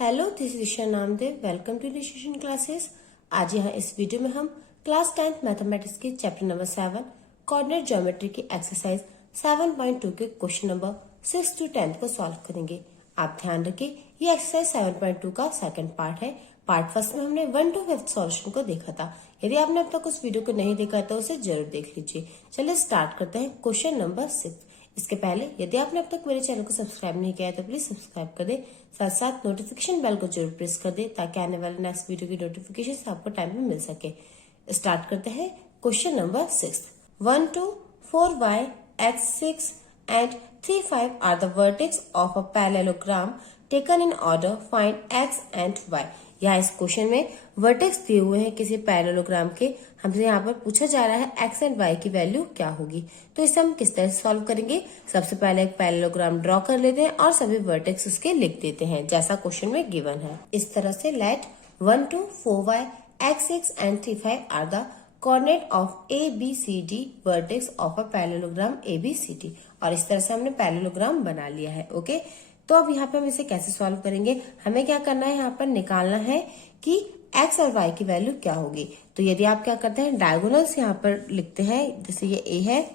Hello, this is Isha Namdev. Welcome to initiation classes. आज यहाँ इस वीडियो में हम क्लास 10th मैथमेटिक्स के चैप्टर नंबर 7 कोऑर्डिनेट ज्योमेट्री की एक्सरसाइज 7.2 के क्वेश्चन नंबर 6 to 10 को सॉल्व करेंगे। आप ध्यान रखें, ये एक्सरसाइज 7.2 का सेकंड पार्ट है। पार्ट फर्स्ट में हमने 1 to 5th सॉल्यूशन को देखा था। यदि आपने अब तक उस वीडियो को नहीं देखा तो उसे जरूर देख लीजिए। चलिए स्टार्ट करते हैं क्वेश्चन नंबर 6। इसके पहले यदि आपने अब तक मेरे चैनल को सब्सक्राइब नहीं किया है तो प्लीज सब्सक्राइब कर दे, साथ साथ नोटिफिकेशन बेल को जरूर प्रेस कर दे ताकि आने वाले नेक्स्ट वीडियो की नोटिफिकेशन आपको टाइम में मिल सके। स्टार्ट करते हैं question number 6। 1, 2, 4y, x6 and 3, 5 are the vertex of a parallelogram taken in order. Find x and y. यहाँ इस क्वेश्चन में वर्टेक्स दिए हुए हैं किसी पैरेललोग्राम के। हमसे यहाँ पर पूछा जा रहा है एक्स एंड वाई की वैल्यू क्या होगी। तो इसे हम किस तरह से सॉल्व करेंगे। सबसे पहले एक पैरेललोग्राम ड्रॉ कर लेते हैं और सभी वर्टेक्स उसके लिख देते हैं जैसा क्वेश्चन में गिवन है। इस तरह से late 1, 2, 4y, x6 and 3, 5 are the coordinate of ABCD vertex of a parallelogram ABCD। और इस तरह से हमने पैरेललोग्राम बना लिया है। ओके, तो अब यहाँ पे हम इसे कैसे सॉल्व करेंगे। हमें क्या करना है, यहाँ पर निकालना है कि x और y की वैल्यू क्या होगी। तो यदि आप क्या करते हैं, डायगोनल्स यहाँ पर लिखते हैं। जैसे ये a है,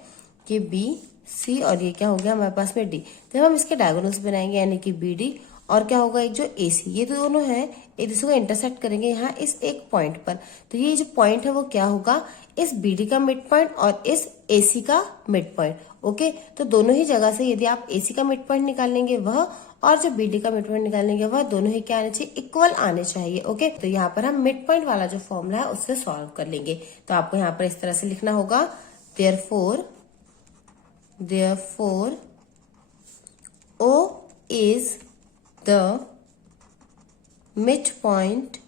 ये b, c और ये क्या हो गया हमारे पास में d। तो हम इसके डायगोनल्स बनाएंगे यानी कि बी डी। और क्या होगा, एक जो ए सी, ये दोनों है एक दूसरे को इंटरसेक्ट करेंगे यहाँ इस एक पॉइंट पर। तो ये जो पॉइंट है वो क्या होगा, इस बी डी का मिड पॉइंट और इस ए सी का मिड पॉइंट। ओके, तो दोनों ही जगह से यदि आप ए सी का मिड पॉइंट निकालेंगे वह और जो बी डी का मिड पॉइंट निकालेंगे वह दोनों ही क्या आने चाहिए, इक्वल आने चाहिए। ओके, तो यहाँ पर हम मिड पॉइंट वाला जो फॉर्मूला है उससे सॉल्व कर लेंगे। तो आपको यहाँ पर इस तरह से लिखना होगा, therefore O is the midpoint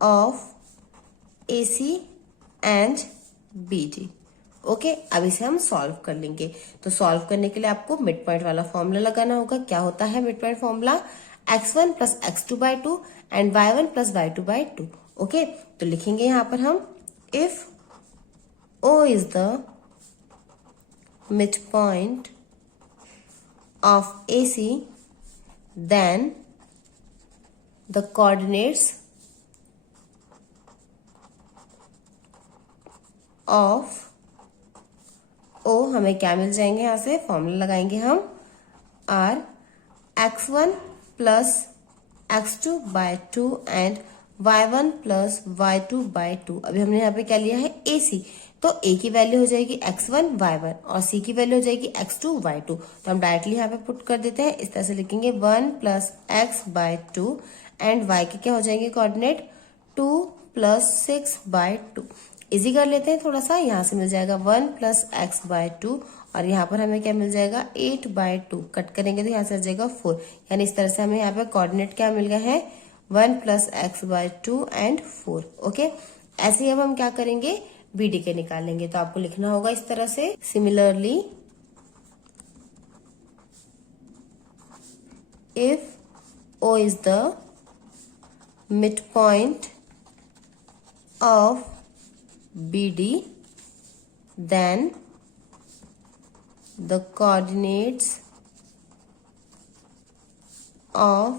of AC and BD। Okay, अब इसे हम सॉल्व कर लेंगे। तो सॉल्व करने के लिए आपको मिड पॉइंट वाला फॉर्मूला लगाना होगा। क्या होता है mid point formula, x1 plus x2/2 and y1 plus y2/2। Okay, तो लिखेंगे यहाँ पर हम, if O is the mid point of AC, then the coordinates of O हमें क्या मिल जाएंगे, यहाँ से फॉर्मूला लगाएंगे हम, R x1 plus x2/2 and y1 plus y2/2। अभी हमने यहाँ पे क्या लिया है, AC। तो A की वैल्यू हो जाएगी x1 y1 और C की वैल्यू हो जाएगी x2 y2। तो हम डायरेक्टली यहाँ पे पुट कर देते हैं। इस तरह से लिखेंगे 1 प्लस x/2 एंड y के क्या हो जाएंगे कोऑर्डिनेट 2 प्लस 6/2। इजी कर लेते हैं थोड़ा सा। यहाँ से मिल जाएगा 1 प्लस x/2 और यहाँ पर हमें क्या मिल जाएगा 8/2। कट करेंगे तो यहाँ से आ जाएगा 4। यानी इस तरह से हमें यहाँ पे कोऑर्डिनेट क्या मिल गया है, 1 प्लस x/2 एंड 4। ओके, ऐसे ही अब हम क्या करेंगे, BD के निकालेंगे। तो आपको लिखना होगा इस तरह से, similarly if O is the mid point of BD, then the coordinates of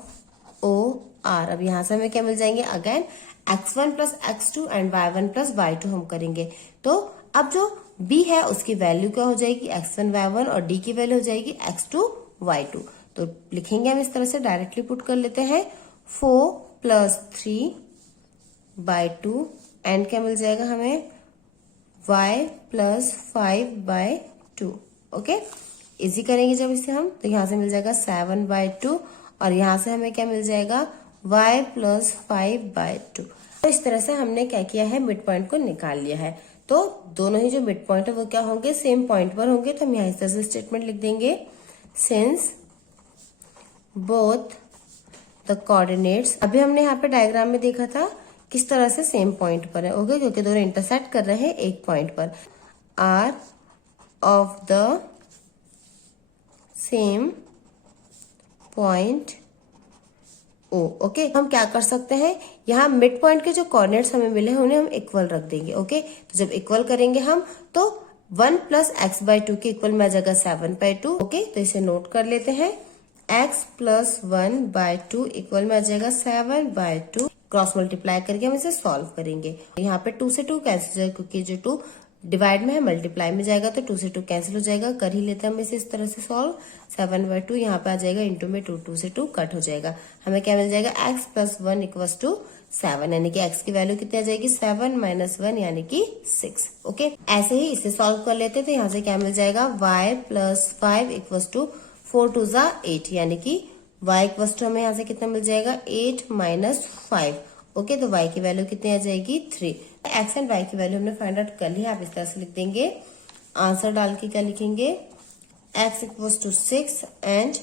O are। अब यहां से हमें क्या मिल जाएंगे, again x1 plus x2 and y1 plus y2 हम करेंगे। तो अब जो B है उसकी वैल्यू क्या हो जाएगी, x1 y1 और D की वैल्यू हो जाएगी x2 y2। तो लिखेंगे हम इस तरह से, डायरेक्टली पुट कर लेते हैं, 4 प्लस 3/2 एंड क्या मिल जाएगा हमें, y प्लस 5/2। ओके, इजी करेंगे जब इसे हम, तो यहाँ से मिल जाएगा 7/2 और यहाँ से हमें क्या मिल जाएगा, y प्लस 5/2। तो इस तरह से हमने क्या किया है, मिड पॉइंट को निकाल लिया है। तो दोनों ही जो मिड पॉइंट है वो क्या होंगे, सेम पॉइंट पर होंगे। तो हम यहाँ इस तरह से स्टेटमेंट लिख देंगे, सिंस बोथ द कोऑर्डिनेट्स। अभी हमने यहाँ पे डायग्राम में देखा था किस तरह से सेम पॉइंट पर है। ओके, क्योंकि दोनों इंटरसेक्ट कर रहे हैं एक पॉइंट पर, or of the same point O। Okay, हम क्या कर सकते हैं, यहाँ मिड पॉइंट के जो कोऑर्डिनेट्स हमें मिले हैं उन्हें हम इक्वल रख देंगे। ओके, तो जब इक्वल करेंगे हम तो 1 प्लस x/2 के इक्वल में आ जाएगा 7/2। ओके, तो इसे नोट कर लेते हैं। x प्लस 1/2 इक्वल में आ जाएगा 7/2। क्रॉस मल्टीप्लाई करके हम इसे सॉल्व करेंगे। यहाँ पे 2 से 2 कैंसिल हो जाएगा क्योंकि जो 2 डिवाइड में है मल्टीप्लाई में जाएगा, तो 2 से 2 कैंसिल हो जाएगा। कर ही लेते हैं हम इसे इस तरह से सॉल्व। 7/2 यहाँ पे आ जाएगा, इंटू में 2 से 2 कट हो जाएगा। हमें क्या मिल जाएगा, x प्लस 1 इक्वल्स टू 7, यानी कि x की वैल्यू कितनी आ जाएगी, 7 माइनस 1 यानी कि 6। ओके, ऐसे ही इसे सॉल्व कर लेते हैं। तो यहाँ से क्या मिल जाएगा, y प्लस 5 इक्वल्स टू 4 2 जा 8, यानी कि y इक्वल्स टू हमें यहाँ से कितना मिल जाएगा, 8 माइनस 5। ओके, तो y की वैल्यू कितनी आ जाएगी, 3। x एंड y की वैल्यू हमने फाइंड आउट कर लिया। आप इस तरह से लिख देंगे, आंसर डाल के क्या लिखेंगे, x equals to 6 and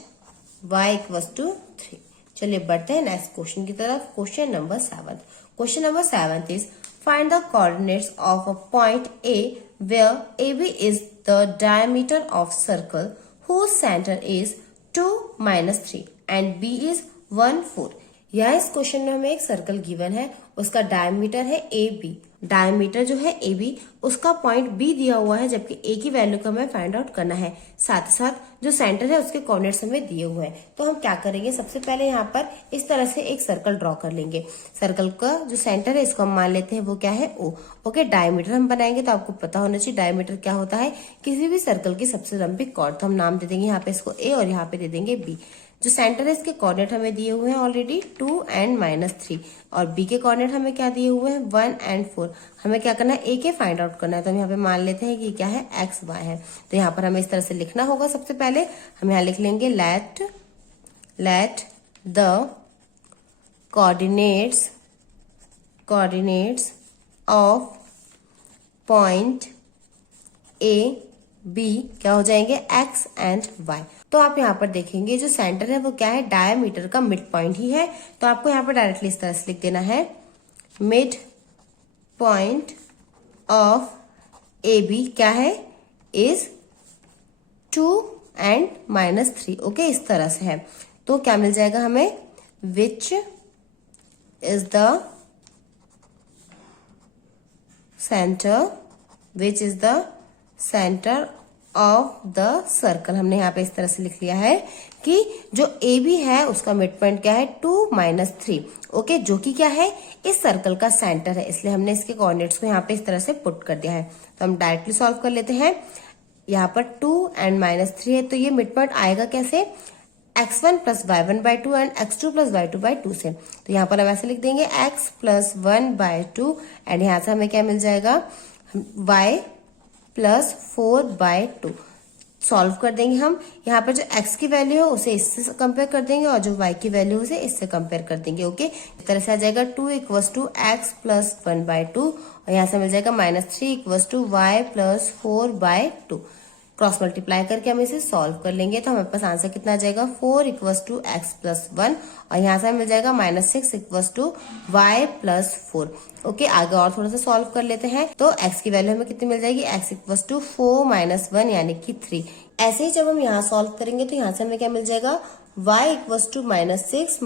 y equals to 3। चलिए बढ़ते हैं नेक्स्ट क्वेश्चन की तरफ। Question number 7। Question number 7 is find the coordinates of a point A where AB is the diameter of circle whose center is 2 minus 3 and B is 1 4। यह इस question में हमें एक सर्कल गिवन है, उसका diameter है AB। डायमीटर जो है AB, उसका पॉइंट B दिया हुआ है, जबकि A की वैल्यू को हमें फाइंड आउट करना है। साथ ही साथ जो सेंटर है उसके कोऑर्डिनेट्स हमें दिए हुए हैं। तो हम क्या करेंगे, सबसे पहले यहाँ पर इस तरह से एक सर्कल ड्रॉ कर लेंगे। सर्कल का जो सेंटर है इसको हम मान लेते हैं वो क्या है, O। ओके, डायमीटर हम बनाएंगे तो आपको पता होना चाहिए डायमीटर क्या होता है, किसी भी सर्कल की सबसे लंबी कॉर्ड। तो हम नाम दे देंगे यहाँ पे इसको A और यहाँ पे दे देंगे B। जो सेंटर है इसके कोऑर्डिनेट हमें दिए हुए हैं ऑलरेडी 2 एंड -3, और बी के कोऑर्डिनेट हमें क्या दिए हुए हैं, 1 एंड 4। हमें क्या करना है, ए के फाइंड आउट करना है। तो हम यहाँ पे मान लेते हैं कि क्या है, एक्स वाई है। तो यहाँ पर हमें इस तरह से लिखना होगा। सबसे पहले हम यहाँ लिख लेंगे let the coordinates of point A B क्या हो जाएंगे, एक्स एंड वाई। तो आप यहाँ पर देखेंगे जो सेंटर है वो क्या है, डायमीटर का मिड पॉइंट ही है। तो आपको यहाँ पर डायरेक्टली इस तरह से लिख देना है, mid point of A B क्या है, इज 2 एंड -3। ओके, इस तरह से है। तो क्या मिल जाएगा हमें, which is the centre of the circle. हमने यहाँ पे इस तरह से लिख लिया है कि जो ए बी है उसका मिड पॉइंट क्या है, 2 - 3। ओके, जो कि क्या है, इस सर्कल का सेंटर है, इसलिए हमने इसके कोऑर्डिनेट्स को यहाँ पे इस तरह से पुट कर दिया है। तो हम डायरेक्टली सॉल्व कर लेते हैं। यहाँ पर 2 एंड -3 है, तो ये मिड पॉइंट आएगा कैसे, x1 plus y1/2 and x2 plus y2/2 से। तो यहाँ पर हम ऐसे लिख देंगे, x प्लस 1/2 एंड यहाँ से हमें क्या मिल जाएगा, y प्लस 4/2। सॉल्व कर देंगे हम। यहाँ पर जो x की वैल्यू है उसे इससे कंपेयर कर देंगे और जो y की वैल्यू है उसे इससे कंपेयर कर देंगे। ओके, इस तरह से आ जाएगा 2 इक्वल्स टू x प्लस 1/2 और यहाँ से मिल जाएगा -3 equals to y plus 4/2। Cross multiply करके हम इसे सॉल्व कर लेंगे तो हमारे पास आंसर कितना आ जाएगा, 4 इक्वल्स टू x प्लस 1 और यहाँ से मिल जाएगा -6 equals to y plus 4। Okay, आगे और थोड़ा सा सॉल्व कर लेते हैं। तो x की वैल्यू हमें कितनी मिल जाएगी, x इक्वल्स टू 4 - 1 यानी कि 3। ऐसे ही जब हम यहाँ सॉल्व करेंगे तो यहाँ से हमें क्या मिल जाएगा, y इक्वल्स टू -6 -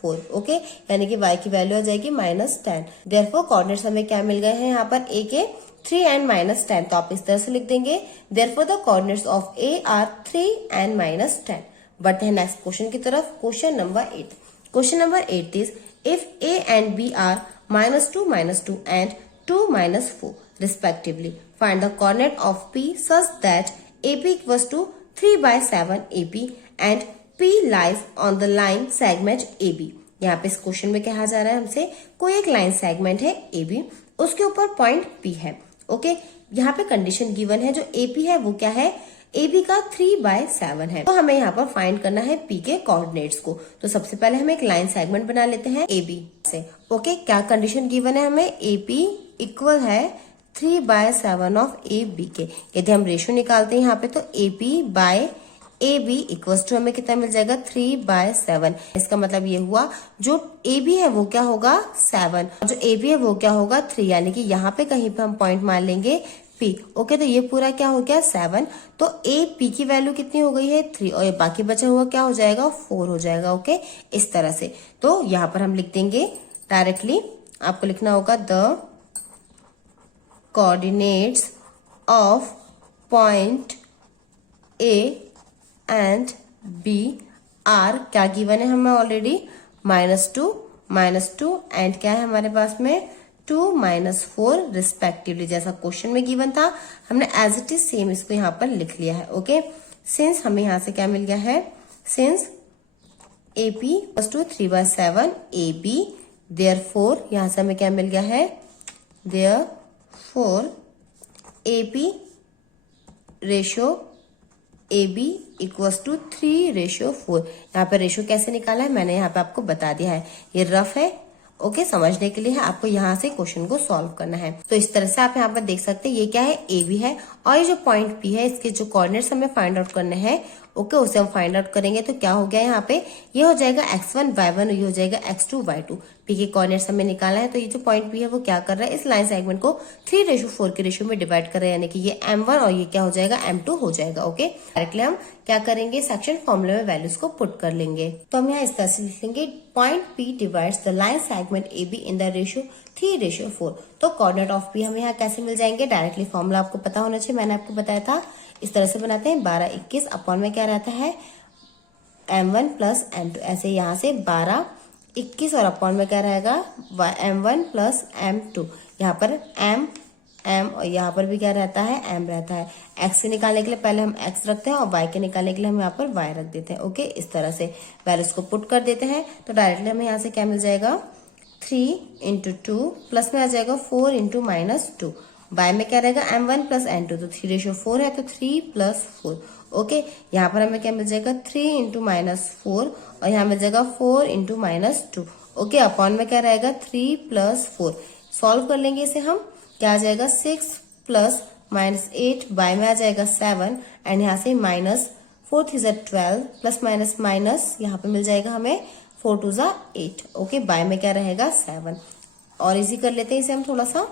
4। ओके, यानी कि y की वैल्यू आ जाएगी -10। देयरफॉर कोऑर्डिनेट्स हमें क्या मिल गए हैं यहाँ पर, a के 3 एंड -10। तो आप इस तरह से लिख देंगे, therefore the coordinates of a are 3 and -10। बढ़ते हैं नेक्स्ट क्वेश्चन की तरफ। Question number 8। Question number 8 is if a and b are -2 -2 and 2 -4 respectively, find the coordinate of p such that AP equals to 3/7 AP and P lies on the line segment AB। यहाँ पे इस question में कहा जा रहा है हमसे, कोई एक लाइन सेगमेंट है AB, उसके ऊपर पॉइंट P है। ओके, यहाँ पे कंडीशन गिवन है, जो AP है वो क्या है, AB का 3/7 है। तो हमें यहाँ पर फाइंड करना है P के कोऑर्डिनेट्स को। तो सबसे पहले हम एक लाइन सेगमेंट बना लेते हैं AB से। ओके, क्या कंडीशन गिवन है हमें, AP इक्वल है 3/7 ऑफ AB के। यदि हम रेशियो निकालते हैं यहाँ पे तो AP by AB equals to हमें कितना मिल जाएगा, 3/7। इसका मतलब ये हुआ जो AB है वो क्या होगा, 7, जो AB है वो क्या होगा, 3, यानी कि यहाँ पे कहीं पे हम पॉइंट मान लेंगे P। ओके, तो ये पूरा क्या हो गया, 7। तो AP की वैल्यू कितनी हो गई है, 3, और ये बाकी बचा हुआ क्या हो जाएगा, 4 हो जाएगा। ओके, इस तरह से। तो यहाँ पर हम लिख देंगे डायरेक्टली, आपको लिखना होगा the coordinates of point A and B are क्या गिवन है हमें ऑलरेडी, -2 एंड क्या है हमारे पास में 2 -4 रिस्पेक्टिवली, जैसा क्वेश्चन में गिवन था हमने एज इट इज सेम इसको यहाँ पर लिख लिया है। ओके, सिंस हमें यहाँ से क्या मिल गया है, since AP equals to 3/7 AB, therefore यहाँ से हमें क्या मिल गया है, therefore AP ratio AB equals to 3:4। यहाँ पे रेशियो कैसे निकाला है मैंने यहाँ पे आपको बता दिया है, ये रफ है। ओके, समझने के लिए है, आपको यहाँ से क्वेश्चन को सॉल्व करना है। तो इस तरह से आप यहाँ पर देख सकते हैं, ये क्या है, AB है, और ये जो पॉइंट P है इसके जो कोऑर्डिनेट्स हमें फाइंड आउट करने हैं। ओके, उसे हम फाइंड आउट करेंगे। तो क्या हो गया यहाँ पे, ये हो जाएगा x1 y1, ये हो जाएगा x2 y2। P के कोऑर्डिनेट्स हमें निकाला है, तो ये जो पॉइंट P है वो क्या कर रहा है, इस लाइन सेगमेंट को 3:4 के रेशियो में डिवाइड कर रहा है, यानी कि ये m1 और ये क्या हो जाएगा, m2 हो जाएगा। ओके, डायरेक्टली हम क्या करेंगे, सेक्शन फॉर्मूले में वैल्यूज को पुट कर लेंगे। तो हम यहाँ इस तरह से लिखेंगे, point P divides the line segment AB in the ratio 3:4। तो कोऑर्डिनेट ऑफ P हमें यहाँ कैसे मिल जाएंगे, डायरेक्टली फॉर्मूला आपको पता होना चाहिए, मैंने आपको बताया था। इस तरह से बनाते हैं, 12 21 अपॉन में क्या रहता है, m1 प्लस m2। ऐसे यहाँ से 12 21 और अपॉन में क्या रहेगा, m1 प्लस m2। यहाँ पर m और यहाँ पर भी क्या रहता है, m रहता है। x से निकालने के लिए पहले हम x रखते हैं और y के निकालने के लिए हम यहाँ पर y रख देते हैं। ओके, इस तरह से वैल्यूज को पुट कर देते हैं। तो डायरेक्टली हमें यहाँ से क्या मिल जाएगा, 3 × 2 प्लस में आ जाएगा 4 × -2। बाय में क्या रहेगा, m1 प्लस m2, तो 3:4 है तो 3 + 4। ओके, यहाँ पर हमें क्या मिल जाएगा, 3 × -4 और यहाँ मिल जाएगा 4 × -2। ओके, अपॉन में क्या रहेगा, 3 + 4। सॉल्व कर लेंगे इसे हम, क्या आ जाएगा, 6 + -8, बाय में आ जाएगा 7 एंड यहाँ से -4 × 12 प्लस माइनस यहाँ पे मिल जाएगा हमें 4 × 8। ओके, बाय में क्या रहेगा, 7। और इजी कर लेते हैं इसे हम थोड़ा सा,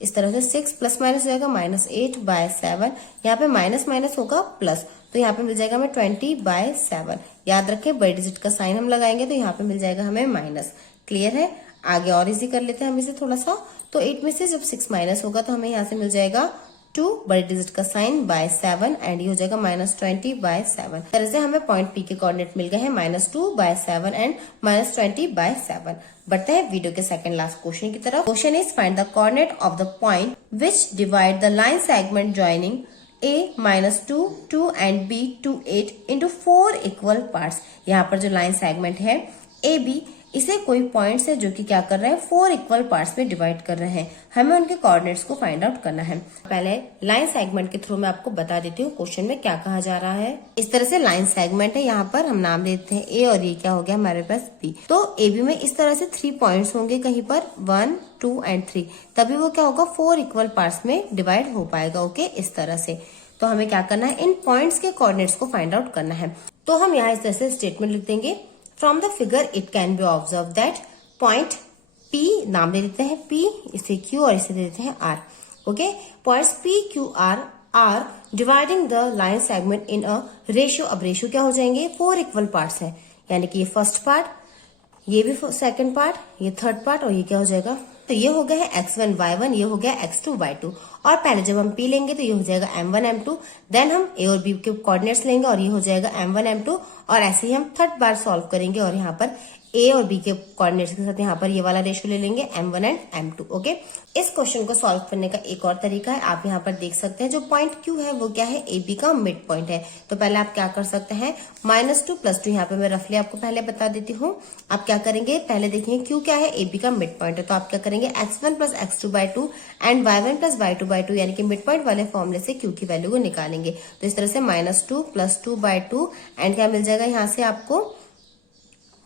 इस तरह से 6 प्लस माइनस हो जाएगा -8/7। यहाँ पे माइनस होगा प्लस, तो यहाँ पे मिल जाएगा हमें 20/7। याद रखें, बड़े डिजिट का साइन हम लगाएंगे तो यहाँ पे मिल जाएगा हमें माइनस। क्लियर है, आगे और इजी कर लेते हैं हम इसे थोड़ा सा। तो 8 में से जब 6 माइनस होगा तो हमें यहाँ से मिल जाएगा 2 बड़े डिजिट का साइन /7 एंड ये हो जाएगा -20/7। तरह से हमें पॉइंट P के कोऑर्डिनेट मिल गए हैं -2/7 एंड -20/7। बढ़ते हैं वीडियो के सेकंड लास्ट क्वेश्चन की तरफ। Question is find the coordinate of the point which divide the line segment joining A -2 2 and B 2 8 into 4 equal parts. यहाँ पर जो लाइन सेगमेंट है AB, इसे कोई पॉइंट्स है जो कि क्या कर रहे हैं, 4 इक्वल पार्ट्स में डिवाइड कर रहे हैं। हमें उनके कोऑर्डिनेट्स को फाइंड आउट करना है। पहले लाइन सेगमेंट के थ्रू मैं आपको बता देती हूँ क्वेश्चन में क्या कहा जा रहा है। इस तरह से लाइन सेगमेंट है, यहाँ पर हम नाम देते हैं A और ये क्या हो गया हमारे पास B। तो AB में इस तरह से 3 पॉइंट्स होंगे कहीं पर 1 2 एंड 3, तभी वो क्या होगा 4 इक्वल पार्ट्स में डिवाइड हो पाएगा। ओके, इस तरह से तो हमें क्या करना है, इन पॉइंट्स के कोऑर्डिनेट्स को फाइंड आउट करना है। तो हम यहाँ इस तरह से स्टेटमेंट लिख देंगे, from the figure it can be observe that point P, नाम दे देते हैं P, इसे Q और इसे दे देते हैं R। Okay, points P Q R are dividing the line segment in a ratio. अब रेशियो क्या हो जाएंगे, 4 इक्वल पार्ट्स है, यानी कि ये फर्स्ट पार्ट, ये भी सेकंड पार्ट, ये थर्ड पार्ट और ये क्या हो जाएगा, तो ये हो गया है x1 y1, ये हो गया x2 y2। और पहले जब हम P लेंगे तो ये हो जाएगा m1 m2, देन हम A और B के कोऑर्डिनेट्स लेंगे और ये हो जाएगा m1 m2। और ऐसे ही हम थर्ड बार सॉल्व करेंगे और यहाँ पर A और B के कोऑर्डिनेट्स के साथ यहाँ पर ये वाला रेशियो ले लेंगे m1 एंड m2। ओके, इस क्वेश्चन को सॉल्व करने का एक और तरीका है, आप यहाँ पर देख सकते हैं जो पॉइंट Q है वो क्या है, AB का मिड पॉइंट है। तो पहले आप क्या कर सकते हैं, -2 + 2, यहाँ पे मैं रफली आपको पहले बता देती हूँ। आप क्या करेंगे, पहले देखिए Q क्या है, AB का मिड पॉइंट है, तो आप क्या करेंगे x1 + x2/2 and y1 + y2/2, यानी कि मिड पॉइंट वाले फॉर्मूले से Q की वैल्यू को निकालेंगे। तो इस तरह से -2 + 2/2 एंड क्या मिल जाएगा यहाँ से आपको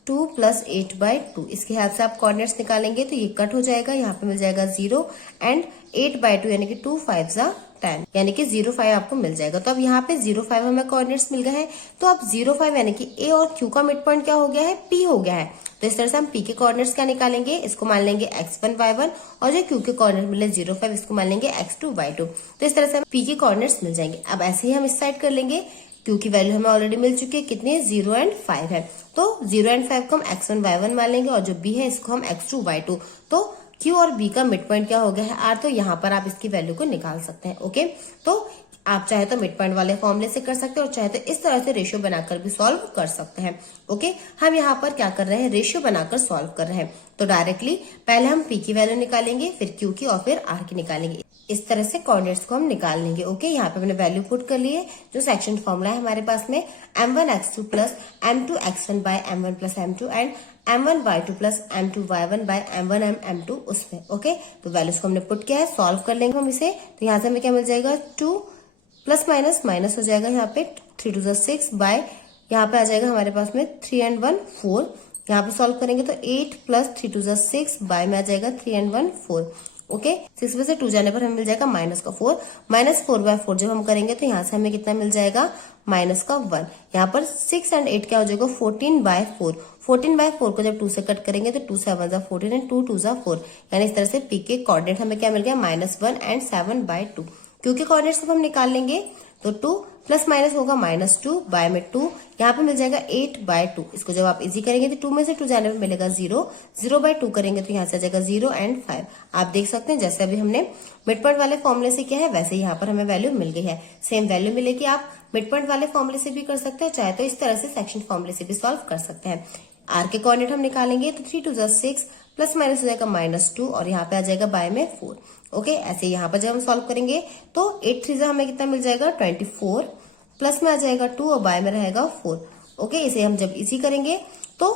2 + 8/2। इसके हिसाब से आप कोऑर्डिनेट्स निकालेंगे तो ये कट हो जाएगा, यहाँ पे मिल जाएगा 0 एंड 8/2 यानी कि 2 5 10, यानी कि 0,5 आपको मिल जाएगा। तो अब यहाँ पे 0,5 हमें कोऑर्डिनेट्स मिल गए हैं, तो अब 0,5 यानी कि A और Q का मिड पॉइंट क्या हो गया है, P हो गया है। तो इस तरह से हम P के कोऑर्डिनेट्स क्या निकालेंगे, इसको मान लेंगे x1 y1 और जो Q के कोऑर्डिनेट मिले 0,5, इसको मान लेंगे x2 y2। तो इस तरह से हम P के कोऑर्डिनेट्स मिल जाएंगे। अब ऐसे ही हम इस साइड कर लेंगे, Q की वैल्यू हमें ऑलरेडी मिल चुकी है, कितनी, 0 एंड 5 है। तो 0 एंड 5 को हम x1 y1 मान लेंगे और जो B है इसको हम x2 y2। तो Q और B का मिड पॉइंट क्या हो गया है, R, तो यहाँ पर आप इसकी वैल्यू को निकाल सकते हैं। ओके, तो आप चाहे तो मिड पॉइंट वाले फॉर्मूले से कर सकते हैं और चाहे तो इस तरह से रेशियो बनाकर भी सॉल्व कर सकते हैं। ओके, हम यहाँ पर क्या कर रहे हैं, रेशियो बनाकर सॉल्व कर रहे हैं। तो डायरेक्टली पहले हम पी की वैल्यू निकालेंगे, फिर क्यू की और फिर आर की निकालेंगे। इस तरह से कोऑर्डिनेट्स को हम निकाल लेंगे। ओके, यहाँ पे हमने वैल्यू पुट कर ली है। जो सेक्शन फॉर्मूला है हमारे पास में m1x2 plus m2x1 by m1 plus m2 and m1y2 plus m2y1 by m1 m2 उसमें। ओके, तो वैल्यूज को हमने पुट किया है, सॉल्व कर लेंगे हम इसे। तो यहाँ से हमें क्या मिल जाएगा, 2 प्लस माइनस माइनस हो जाएगा यहाँ पे 3 टू 6 बाय यहाँ पे आ जाएगा हमारे पास में 3 and 1 4। यहाँ पे सॉल्व करेंगे तो 8 प्लस 3 टू 6 बाय में आ जाएगा 3 and 1 4। ओके, 6 में से 2 जाने पर हमें मिल जाएगा माइनस का 4। माइनस 4 बाय 4 जब हम करेंगे तो यहाँ से हमें कितना मिल जाएगा, माइनस का 1। यहाँ पर 6 and 8 क्या हो जाएगा, 14 बाय 4। 14 बाय 4 को जब 2 से कट करेंगे तो 2 7 जा 14 एंड 2 2 जा 4। यानी इस तरह से पी के कोऑर्डिनेट हमें क्या मिल गया, -1 एंड 7 बाय 2। क्योंकि कोऑर्डिनेट्स सब हम निकाल लेंगे तो 2 प्लस माइनस होगा -2 बाय में 2। यहाँ पे मिल जाएगा 8 बाय 2। इसको जब आप इजी करेंगे तो 2 में से 2 जाने में मिलेगा 0। 0 बाय 2 करेंगे तो यहाँ से आ जाएगा 0 एंड 5। आप देख सकते हैं जैसे अभी हमने मिड पॉइंट वाले फॉर्मूले से किया है वैसे ही यहाँ पर हमें वैल्यू मिल गई है। सेम वैल्यू मिलेगी, आप मिड पॉइंट वाले फॉर्मूले से भी कर सकते हैं, चाहे तो इस तरह से सेक्शन फॉर्मूले से भी सॉल्व कर सकते हैं। आर के कोऑर्डिनेट हम निकालेंगे तो 3 टू 6 प्लस माइनस हो जाएगा -2 और यहाँ पे आ जाएगा बाय में 4। ओके, ऐसे यहाँ पर जब हम सॉल्व करेंगे तो 8 3 हमें कितना मिल जाएगा, 24 प्लस में आ जाएगा 2 और बाय में रहेगा 4। ओके, इसे हम जब इसी करेंगे तो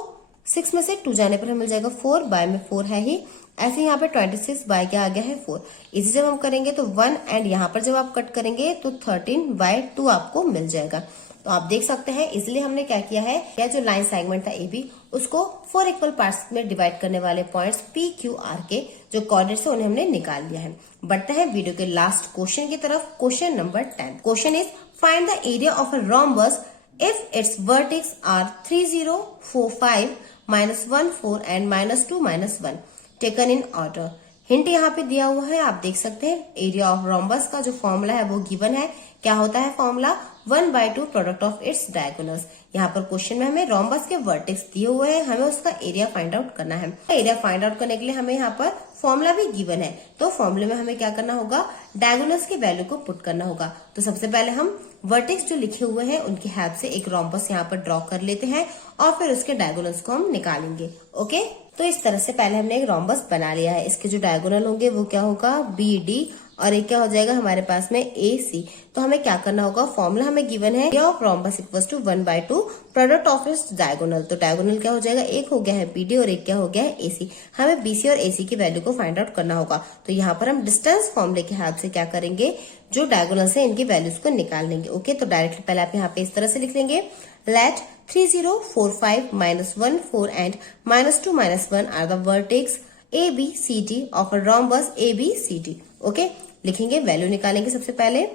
6 में से 2 जाने पर हमें मिल जाएगा 4, बाय में 4 है ही। ऐसे यहाँ पे 26 बाय क्या आ गया है 4। इसी जब हम करेंगे तो 1 एंड यहाँ पर जब आप कट करेंगे तो 13 बाय 2 आपको मिल जाएगा। तो आप देख सकते हैं इसलिए हमने क्या किया है, यह जो लाइन सेगमेंट था AB उसको 4 इक्वल पार्ट्स में डिवाइड करने वाले पॉइंट्स P, Q, R के जो कोऑर्डिनेट्स है उन्हें हमने निकाल लिया है। बढ़ते हैं वीडियो के लास्ट क्वेश्चन की तरफ। Question number 10। Question is find the area of a rhombus if its vertex are 3 0 4 5 -1 4 and -2 -1 taken in order. Hint यहाँ पे दिया हुआ है, आप देख सकते हैं एरिया ऑफ रोम्बस का जो फॉर्मूला है वो गिवन है। क्या होता है formula, 1/2 product of it's diagonals. यहाँ पर क्वेश्चन में हमें रोम्बस के वर्टेक्स दिए हुए हैं, हमें उसका एरिया फाइंड आउट करना है। एरिया फाइंड आउट करने के लिए हमें यहाँ पर फॉर्मूला भी गिवन है, तो फॉर्मूले में हमें क्या करना होगा, डायगोनल्स की वैल्यू को पुट करना होगा। तो सबसे पहले हम वर्टेक्स जो लिखे हुए हैं उनकी हेल्प से एक रोम्बस यहाँ पर ड्रॉ कर लेते हैं और फिर उसके डायगोनल्स को हम निकालेंगे। ओके, तो इस तरह से पहले हमने एक रोम्बस बना लिया है। इसके जो डायगोनल होंगे वो क्या होगा, BD और एक क्या हो जाएगा हमारे पास में AC। तो हमें क्या करना होगा, फॉर्मूला हमें गिवन है area of rhombus equals to 1/2 product of its diagonal. तो डायगोनल क्या हो जाएगा, एक हो गया है BD और एक क्या हो गया है AC। हमें BC और AC की वैल्यू को फाइंड आउट करना होगा। तो यहाँ पर हम डिस्टेंस फॉर्मूले की हेल्प से क्या करेंगे, जो डायगोनल है इनकी वैल्यूज को निकाल लेंगे। ओके, तो डायरेक्टली पहले आप यहाँ पे इस तरह से लिख लेंगे, let 3 0 4 5 -1 4 and -2 -1 are the vertex ABCD of a rhombus ABCD। Okay, लिखेंगे, वैल्यू निकालेंगे। सबसे पहले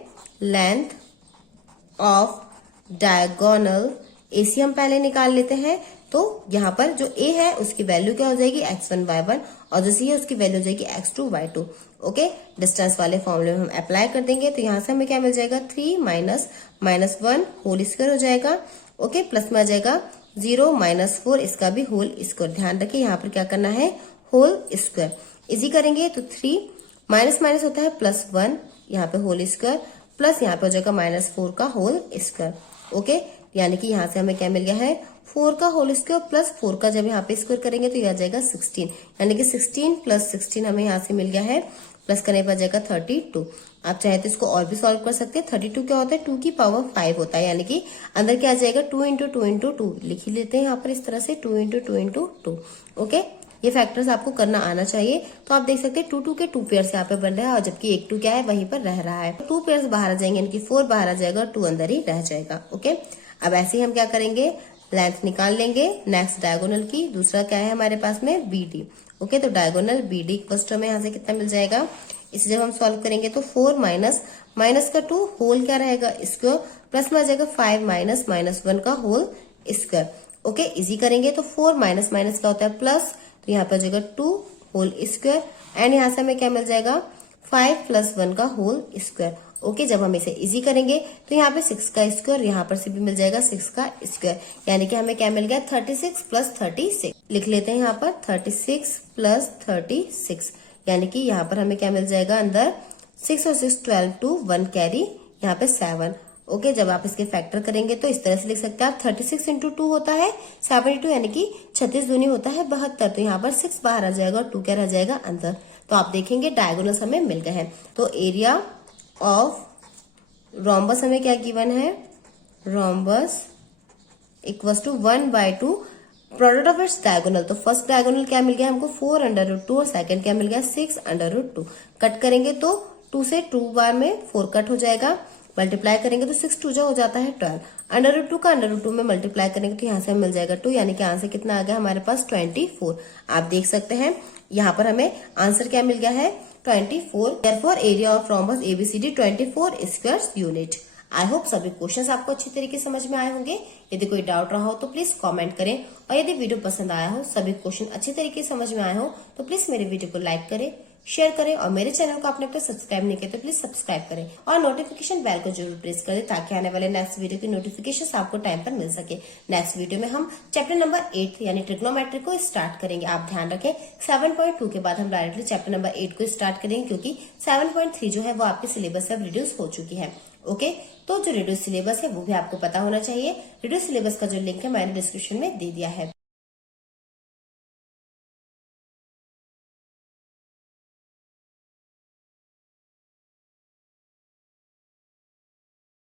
लेंथ ऑफ डायगोनल AC हम पहले निकाल लेते हैं। तो यहाँ पर जो A है उसकी वैल्यू क्या हो जाएगी, x1 y1 और जो C है उसकी वैल्यू हो जाएगी x2 y2। ओके, डिस्टेंस वाले फॉर्मूले में हम अप्लाई कर देंगे। तो यहाँ से हमें क्या मिल जाएगा, 3 -1 होल स्क्वायर हो जाएगा। ओके, प्लस में आ जाएगा 0 -4 इसका भी होल स्क्वायर। ध्यान रखिए यहाँ पर क्या करना है, होल स्क्वायर। इजी करेंगे तो 3 माइनस माइनस होता है +1, यहाँ पे होल स्क्वायर प्लस यहाँ पे हो जाएगा -4 का होल स्क्वायर। ओके, यानी कि यहाँ से हमें क्या मिल गया है, 4 का होल स्क्वायर प्लस 4 का जब यहाँ पे स्क्वायर करेंगे तो यह आ जाएगा 16, यानी कि 16 + 16 हमें यहाँ से मिल गया है। प्लस करने पर जाएगा 32। आप चाहे तो इसको और भी सॉल्व कर सकते हैं। 32 क्या होता है, 2 की पावर 5 होता है, यानी कि अंदर क्या आ जाएगा, 2 × 2 × 2 लिख ही लेते हैं यहाँ पर इस तरह से, 2 × 2 × 2। ओके, ये फैक्टर्स आपको करना आना चाहिए। तो आप देख सकते हैं 2 2 के 2 पेयर्स यहाँ पे बन रहा है और जबकि 1 2 क्या है वहीं पर रह रहा है। 2 पेयर्स बाहर आ जाएंगे, यानी कि 4 बाहर आ जाएगा, 2 अंदर ही रह जाएगा। ओके, अब ऐसे ही हम क्या करेंगे, लेंथ निकाल लेंगे नेक्स्ट डायगोनल की। दूसरा क्या है हमारे पास में, BD। ओके, तो डायगोनल BD इक्वल्स टू हमें यहाँ से कितना मिल जाएगा, इसे जब हम सॉल्व करेंगे तो 4 माइनस का 2 होल क्या रहेगा, स्क्वायर प्लस में आ जाएगा 5 -1 का होल स्क्वायर। ओके, इजी करेंगे तो 4 माइनस क्या होता है प्लस, तो यहाँ पे आ जाएगा 2 होल स्क्वायर एंड यहाँ से हमें क्या मिल जाएगा, 5 + 1 का होल स्क्वायर। ओके, जब हम इसे इजी करेंगे तो यहाँ पे 6 का स्क्वायर, यहाँ पर से भी मिल जाएगा 6 का स्क्वायर, यानी कि हमें क्या मिल गया, 36 + 36। लिख लेते हैं यहाँ पर 36 + 36, यानी कि यहाँ पर हमें क्या मिल जाएगा, अंदर 6 और 6 12 to 1 कैरी यहाँ पे 7। ओके, जब आप इसके फैक्टर करेंगे तो इस तरह से लिख सकते हैं आप 36 इंटू 2 होता है 72, यानी कि 36 दूनी होता है 72। तो यहाँ पर 6 बाहर आ जाएगा और 2 क्या रह जाएगा अंदर। तो आप देखेंगे डायगोनल्स हमें मिल गए हैं। तो एरिया ऑफ रोम्बस हमें क्या गिवन है, rhombus equals to 1/2 product of its diagonal. तो फर्स्ट डायगोनल क्या मिल गया हमको 4/√2 और सेकंड क्या मिल गया 6/√2। कट करेंगे तो 2 से 2 बार में 4 कट हो जाएगा, मल्टीप्लाई करेंगे तो 6 2 हो जाता है 12। √2 का √2 में मल्टीप्लाई करेंगे तो यहाँ से मिल जाएगा 2, यानी कि आंसर कितना आ गया हमारे पास 24। आप देख सकते हैं यहाँ पर हमें आंसर क्या मिल गया है 24। Therefore area of rhombus ABCD 24 square unit. I hope सभी क्वेश्चंस आपको अच्छी तरीके से समझ में आए होंगे। यदि कोई डाउट रहा हो तो प्लीज कमेंट करें, और यदि वीडियो पसंद आया हो, सभी क्वेश्चन अच्छी तरीके से समझ में आए हो, तो प्लीज मेरे वीडियो को लाइक करें, शेयर करें, और मेरे चैनल को आपने अब तक सब्सक्राइब नहीं किया तो प्लीज सब्सक्राइब करें और नोटिफिकेशन बेल को जरूर प्रेस करें, ताकि आने वाले नेक्स्ट वीडियो की नोटिफिकेशन आपको टाइम पर मिल सके। नेक्स्ट वीडियो में हम चैप्टर नंबर 8 यानी ट्रिग्नोमेट्री को स्टार्ट करेंगे। आप ध्यान रखें 7.2 के बाद हम डायरेक्टली चैप्टर नंबर 8 को स्टार्ट करेंगे, क्योंकि 7.3 जो है वो आपके सिलेबस से अब रिड्यूस हो चुकी है। ओके, तो जो रिड्यूस सिलेबस है वो भी आपको पता होना चाहिए। रिड्यूस सिलेबस का जो लिंक है मैंने डिस्क्रिप्शन में दे दिया है।